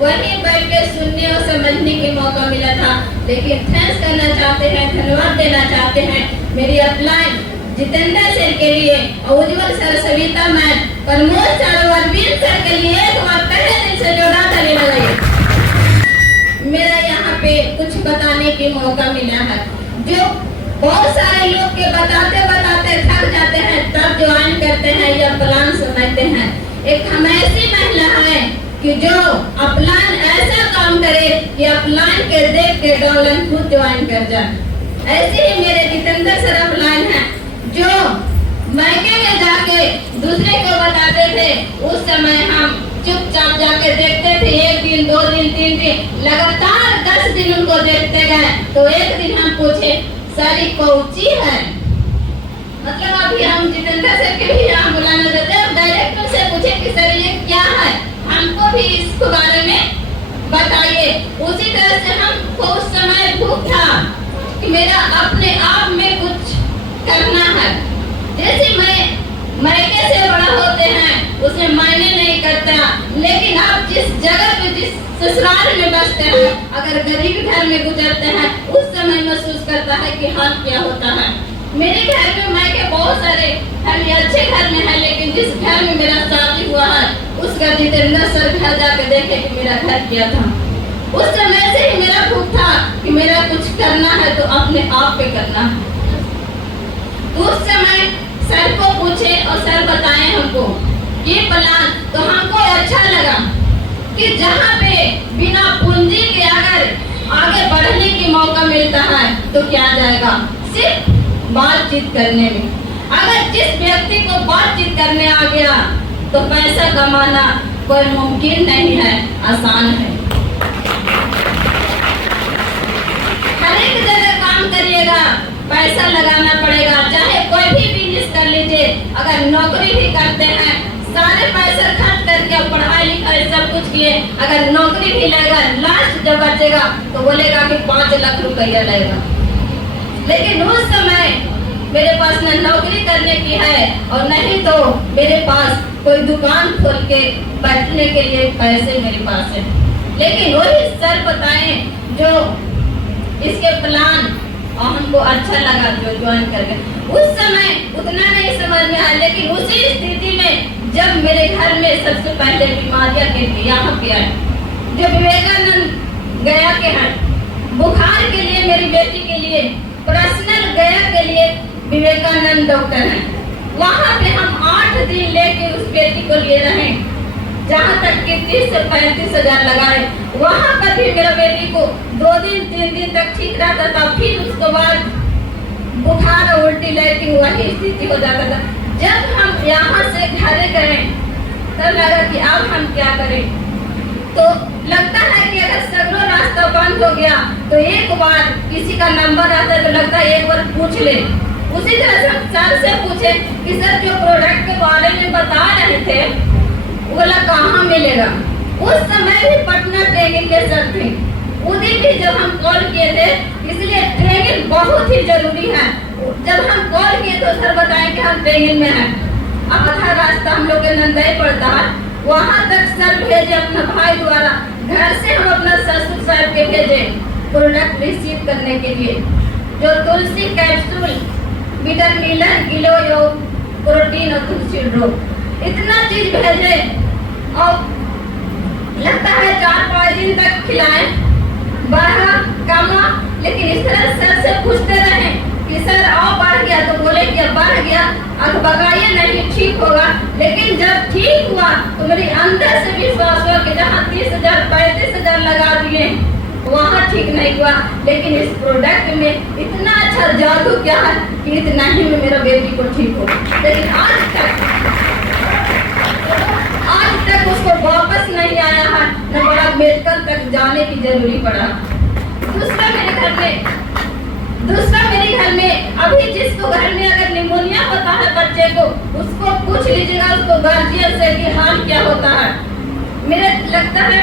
वहीं बैठ के सुनने और समझने के मौका मिला था। लेकिन थैंक्स करना चाहते हैं, धन्यवाद देना चाहते हैं मेरी अपलाइन जितेंद्र सर के लिए, Ujjwal sir, Savita ma'am, Pramod sir और अरविंद सर के लिए एक बार तहे दिल से जोरदार ताली लगाइए। मेरा यहाँ पे कुछ बताने के मौका मिला है, जो बहुत सारे लोग के बताते बताते थक जाते हैं, तब ज्वाइन करते हैं या प्लान समझते हैं। एक हम ऐसी महिला है कि जो अपलाइन ऐसा काम करे कि अपलाइन के देख के डॉलन खुद ज्वाइन कर जाए। ऐसे ही मेरे जितेंद्र सर अपलाइन है, जो मायके में जाके दूसरे को बताते थे। उस समय हम चुपचाप जाके देखते थे, 1 दिन 2 दिन 3 दिन लगातार 10 दिन उनको देखते गए। तो एक दिन हम पूछे, सर ये कौची है? मतलब अभी हम जितेंद्र सर के भी यहाँ बुलाना देते हैं, डायरेक्टर से पूछे कि सर ये क्या है, हमको भी इसके बारे में बताइए। उसी तरह से हमको उस समय भूख था कि मेरा अपने आप में कुछ करना है। जैसे मायके से बड़ा होते हैं उसमें मायने नहीं करता, लेकिन आप जिस जगह पे, जिस ससुराल में बसते हैं, अगर गरीब घर में गुजरते हैं, उस समय महसूस करता है कि हाल क्या होता है। मेरे घर में मायके बहुत सारे हम अच्छे घर में है, लेकिन जिस घर में मेरा शादी हुआ है उस घर जितेंद्र सर घर जाकर देखे कि मेरा घर क्या था। उस समय से ही मेरा भूख था कि मेरा कुछ करना है तो अपने आप पे करना है। उस समय सर को पूछे और सर बताए हमको ये प्लान, तो हमको अच्छा लगा कि जहाँ पे बिना पूंजी के अगर आगे बढ़ने की मौका मिलता है तो क्या जाएगा, सिर्फ बातचीत करने में। अगर जिस व्यक्ति को बातचीत करने आ गया तो पैसा कमाना कोई मुमकिन नहीं है, आसान है। हर एक जगह काम करिएगा, पैसा लगाना पड़ेगा। चाहे कोई भी बिजनेस कर लीजिए, अगर नौकरी भी करते हैं, सारे पैसे खर्च करके पढ़ाई लिखाई सब कुछ किए, अगर नौकरी भी लगेगा, लास्ट जब बचेगा तो बोलेगा कि 5 लाख रुपया लगेगा। लेकिन उस समय मेरे पास न नौकरी करने की है और नहीं तो मेरे पास कोई दुकान खोल के बैठने के लिए पैसे मेरे पास है। लेकिन वही सर बताए जो इसके प्लान और हमको अच्छा लगा जो ज्वाइन कर गए। उस समय उतना नहीं समझ में आया, लेकिन उसी स्थिति में जब मेरे घर में सबसे पहले बीमारियां गिरती यहाँ पे आए, जो विवेकानंद गया के हैं, बुखार के लिए मेरी बेटी के लिए पर्सनल गया के लिए विवेकानंद डॉक्टर हैं, वहाँ पे हम 8 दिन लेके उस बेटी को लिए रहे, जहाँ तक कि 30 से 35 हजार लगाए। वहाँ पर भी मेरा बेटी को 2 दिन 3 दिन तक ठीक रहता था, फिर उसके बाद बुखार और उल्टी लैटिंग वही स्थिति हो जाता था। जब हम यहाँ से घर गए तब लगा कि अब हम क्या करें। तो लगता है कि अगर सगरों रास्ता बंद हो गया तो एक बार किसी का नंबर आता है तो लगता है एक बार पूछ ले। उसी तरह से हम सर से पूछे कि सर जो प्रोडक्ट के बारे में बता रहे थे वो वाला कहाँ मिलेगा। उस समय भी पटना ट्रेनिंग के सर थे, उन्हीं भी जब हम कॉल किए थे, इसलिए ट्रेनिंग बहुत ही जरूरी है। जब हम कॉल किए तो सर बताएं कि हम ट्रेनिंग में हैं। अब आधा रास्ता हम लोग के नंदाई पड़ता है, वहाँ तक सर भेजे अपना भाई द्वारा। घर से हम अपना ससुर साहब के भेजे प्रोडक्ट रिसीव करने के लिए, जो तुलसी कैप्सूल, विटामिन मिलर, किलो योग, प्रोटीन और तुलसी ड्रॉप, इतना चीज भेजे। और लगता है 4-5 दिन तक खिलाए, बढ़ा कमा, लेकिन इस तरह सर से पूछते रहे कि सर और बढ़ गया, तो बोले कि अब बढ़ गया, अब बगाइए नहीं, ठीक होगा। लेकिन जब ठीक हुआ तो मेरे अंदर से विश्वास हुआ कि जहाँ 30,000 35,000 लगा दिए वहाँ ठीक नहीं हुआ। लेकिन इस प्रोडक्ट में इतना अच्छा जादू क्या है कि इतना ही में मेरा बेटी को ठीक हो। लेकिन आज तक उसको वापस नहीं आया है, न बड़ा मेडिकल तक जाने की जरूरी पड़ा। दूसरा मेरे घर में अभी जिसको घर में अगर निमोनिया होता है बच्चे को, उसको पूछ लीजिएगा उसको गार्जियन से कि हाल क्या होता है। मेरे लगता है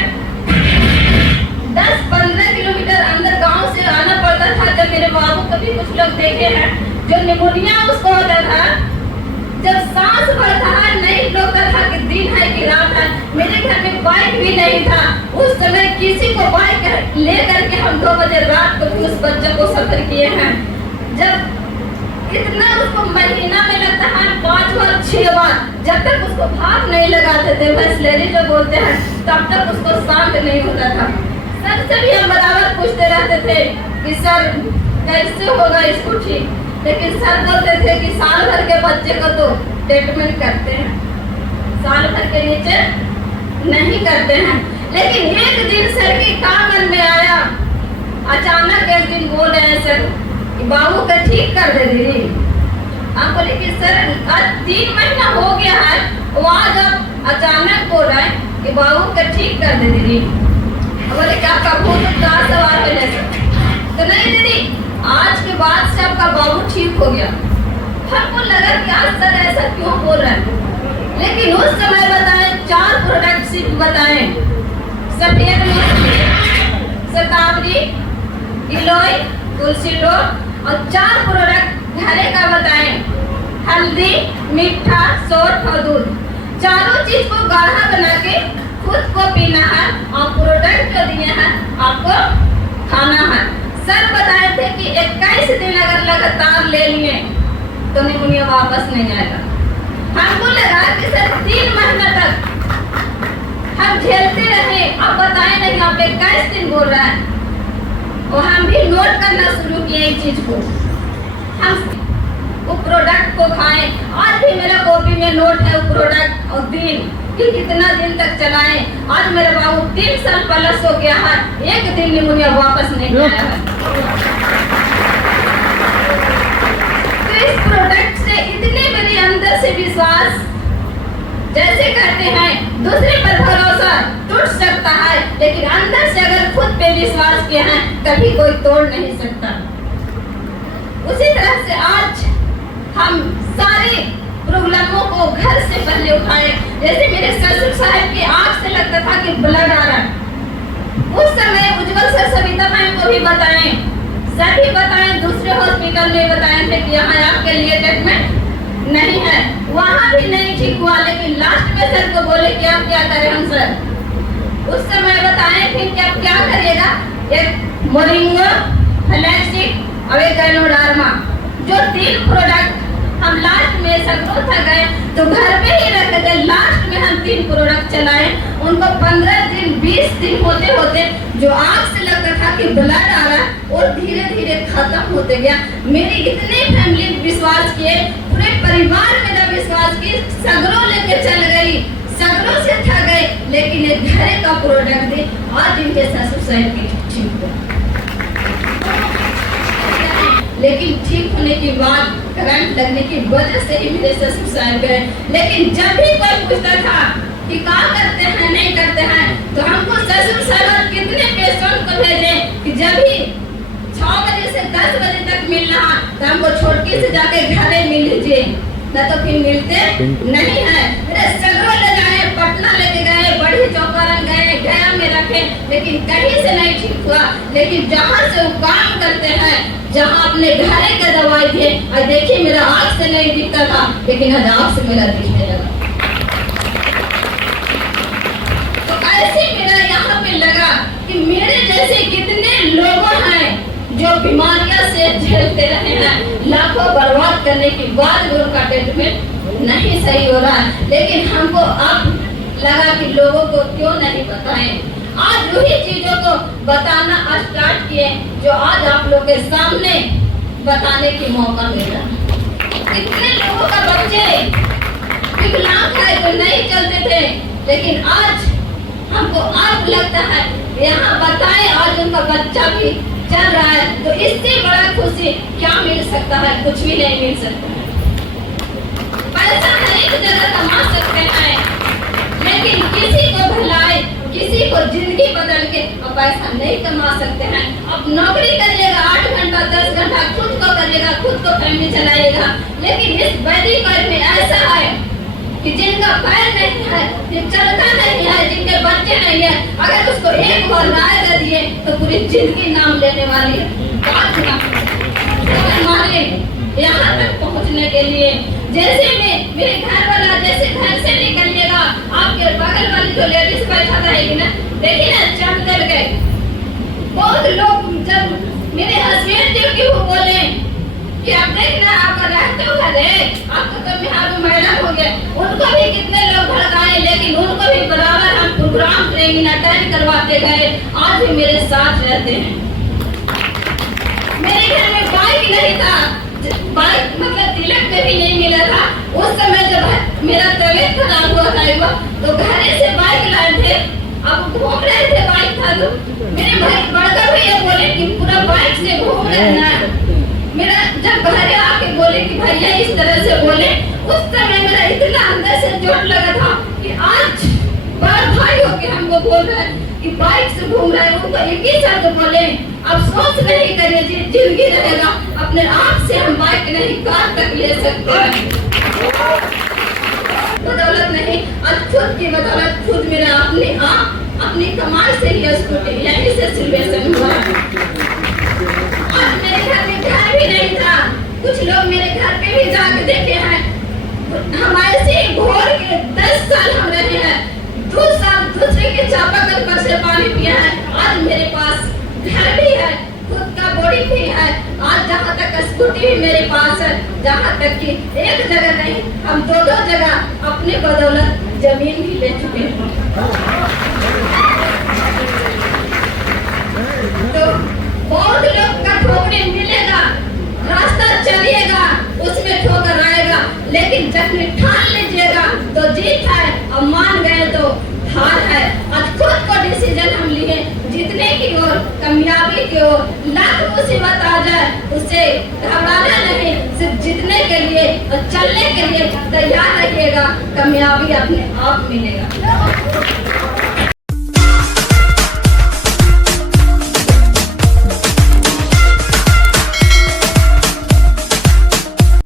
10-15 किलोमीटर अंदर गांव से आना पड़ता था। जब मेरे बाबू कभी कुछ लोग देखे हैं जो निमोनिया उसको होता था, जब सांस भरता है नहीं लगता था कि दिन है कि रात है। मेरे घर में बाइक भी नहीं था। उस समय किसी को बाइक ले करके हम 2 बजे रात को भी उस बच्चे को सफर किए हैं। जब इतना उसको महीना में लगता है 5 बार 6 बार, जब तक उसको भाप नहीं लगाते थे, वैसलेरी जो बोलते हैं, तब तक उसको शांत नहीं होता था। सर से भी हम बराबर पूछते रहते थे कि सर कैसे होगा इसको ठीक, लेकिन सर बोलते थे कि साल भर के बच्चे को तो ट्रीटमेंट करते हैं, साल भर के नीचे नहीं करते हैं। लेकिन एक दिन सर की काम मन में आया, अचानक एक दिन बोल रहे हैं सर कि बाबू का ठीक कर दे दीदी। आप बोले कि सर आज 3 महीना हो गया है, वो आज अब अचानक बोल रहा है कि बाबू का ठीक कर दे दीदी। बोले कि आपका भूत का सवाल है सर, तो नहीं दीदी आज के बाद से आपका बाबू ठीक हो गया। हमको लगा कि आज सर ऐसा क्यों बोल रहा है, लेकिन उस समय बताए 4 प्रोडक्ट सिर्फ बताए, सफेद मिर्च, शतावरी, गिलोय, तुलसी लो, और 4 प्रोडक्ट घरे का बताए, हल्दी, मीठा, सौंठ और दूध। चारों चीज को गाढ़ा बना के खुद को पीना है और प्रोडक्ट जो दिए हैं आपको खाना है। सर बताए थे कि 21 दिन अगर लगातार ले लिए तो निमोनिया वापस नहीं आएगा। हमको लगा कि सर 3 महीना तक हम झेलते रहे, अब बताए नहीं आप 21 दिन बोल रहा है, और हम भी नोट करना शुरू किए इस चीज को। हम वो प्रोडक्ट को खाएं, आज भी मेरा कॉपी में नोट है वो प्रोडक्ट और दिन कि कितना दिन तक चलाएं। आज मेरे बाबू 3 साल प्लस हो गया है, एक दिन निमोनिया वापस नहीं आया है। तो इस प्रोडक्ट से इतने मेरे अंदर से विश्वास, जैसे कहते हैं दूसरे पर भरोसा टूट सकता है, लेकिन अंदर से अगर खुद पे विश्वास किया है कभी कोई तोड़ नहीं सकता। उसी तरह से आज हम सारे प्रॉब्लमों को घर से पहले उठाए। जैसे मेरे ससुर साहब की आंख से लगता था कि ब्लड आ रहा है, उस समय उज्जवल सर सविता मैम को भी बताएं, सभी बताएं, दूसरे हॉस्पिटल में बताए थे कि यहाँ आपके लिए ट्रीटमेंट नहीं है, वहाँ भी नहीं ठीक हुआ। लेकिन लास्ट में सर को बोले कि आप क्या करें हम सर, उस समय बताएं फिर कि आप क्या करिएगा, एक मोरिंगा, फ्लैक्सीड और एक गायनोडार्मा, जो 3 प्रोडक्ट हम लास्ट में सगरों था गए तो घर पे ही रख गए। लास्ट में हम 3 प्रोडक्ट चलाए, उनको 15 दिन 20 दिन होते होते जो आँख से लगता था कि ब्लड आ रहा है और धीरे धीरे खत्म होते गया। मेरी इतने फैमिली विश्वास किए, पूरे परिवार मेरा विश्वास किए, सगरों लेके चल गई, सगरों से थक गए, लेकिन ये घरे का प्रोडक्ट दे आज इनके ससुर साहब की ठीक हो। लेकिन ठीक होने के बाद करंट लगने की वजह से ही मेरे ससुर साहब गए। लेकिन जब भी कोई पूछता था कि क्या करते हैं नहीं करते हैं, तो हमको ससुर साहब कितने पेशेंट को भेजे कि जब भी 6 बजे से 10 बजे तक मिलना है तो हमको छोटकी से जाके घरे मिल लीजिए, न तो फिर मिलते नहीं है। मेरे सगरों ले जाए, पटना लेके गए, बड़ी चौकारण गए, गया में रखे, लेकिन कहीं से नहीं ठीक हुआ। लेकिन जहाँ से वो काम करते हैं, जहाँ अपने घरे का दवाई थे, और देखिए मेरा आँख से नहीं दिखता था, लेकिन आज आँख से मेरा दिखने लगा। तो ऐसे मेरा यहाँ पे लगा कि मेरे जैसे कितने लोग हैं जो बीमारियां से झेलते रहे हैं, लाखों बर्बाद करने के बाद भी उनका ट्रीटमेंट नहीं सही हो रहा है। लेकिन हमको अब लगा कि लोगों को क्यों नहीं बताएं। आज वही चीजों को बताना स्टार्ट किए जो आज आप लोग के सामने बताने की मौका मिला। कितने लोगों का बच्चे विकलांग है जो नहीं चलते थे, लेकिन आज हमको अब लगता है यहाँ बताएं, आज उनका बच्चा भी चल रहा है, तो इससे बड़ा खुशी क्या मिल सकता है? कुछ भी नहीं मिल सकता है। पैसा हर एक जगह कमा सकते हैं, लेकिन किसी को भलाई, किसी को जिंदगी बदल के पैसा नहीं कमा सकते हैं। अब नौकरी करिएगा 8 घंटा 10 घंटा, खुद को करिएगा, खुद को फैमिली चलाइएगा, लेकिन इस वैदिक काल में ऐसा है कि जिनका पैर नहीं है, जिन चलता नहीं है, जिनके बच्चे नहीं है, अगर उसको एक बार राय दे दिए तो पूरी जिंदगी नाम लेने वाली है। मारे यहाँ तक पहुँचने के लिए। जैसे में मेरे घर वाला जैसे घर से निकलिएगा, आपके बगल वाली जो लेडीज बैठा रहेगी ना, देखिए ना चल कर गए। बहुत लोग जब मेरे हस्बैंड जो वो बोले कि अब देखना आपका रहते हो घर है, आपका तो बिहार में मैडम हो गया, उनको भी कितने लोग भड़काए, लेकिन उनको भी बराबर हम प्रोग्राम ट्रेनिंग अटेंड करवाते गए, आज भी मेरे साथ रहते हैं। मेरे घर में बाइक नहीं था, बाइक मतलब तिलक में भी नहीं मिला था। उस समय जब मेरा तबीयत खराब हुआ था तो घर से बाइक लाए थे, अब घूम रहे थे बाइक था तो मेरे भाई बड़का भैया बोले कि पूरा बाइक से घूम रहे ना। मेरा जब घर आके बोले कि भैया इस तरह से बोले, उस समय मेरा इतना अंदर से चोट लगा था कि आज बड़ा भाई होके हमको बोल रहा है कि बाइक से घूम रहे हैं। उनको एक ही शब्द बोले, अफसोस नहीं करिए, जिंदगी रहेगा, अपने आप से हम बाइक नहीं कार तक ले सकते हैं। बदौलत नहीं, आज खुद की बदौलत खुद मेरा अपनी कमाल से ही स्कूटी यहीं से सिलेक्शन हुआ। आज मेरे घर में घर भी नहीं था, कुछ लोग मेरे घर पे भी जाके देखे हैं। हमारे से घोर के 10 साल हम रहे हैं, 2 साल दूसरे के चापाकल पर से पानी पिया है। आज मेरे पास घर भी है, खुद का बॉडी भी है। आज जहाँ तक स्कूटी भी मेरे पास है, जहाँ तक कि एक जगह नहीं, हम 2 जगह अपने बदौलत जमीन भी ले चुके हैं। तो बहुत लोग का ठोकरे मिलेगा, रास्ता चलिएगा, उसमें ठोकर आएगा, लेकिन जब ठान लीजिएगा तो जीत है, और मान गए तो हार है। आज खुद को डिसीजन हम लिए, जीतने की ओर, कामयाबी की ओर। लाख मुसीबत आ जाए उससे घबराना नहीं, सिर्फ जीतने के लिए और चलने के लिए तैयार रहिएगा, कामयाबी अपने आप मिलेगा।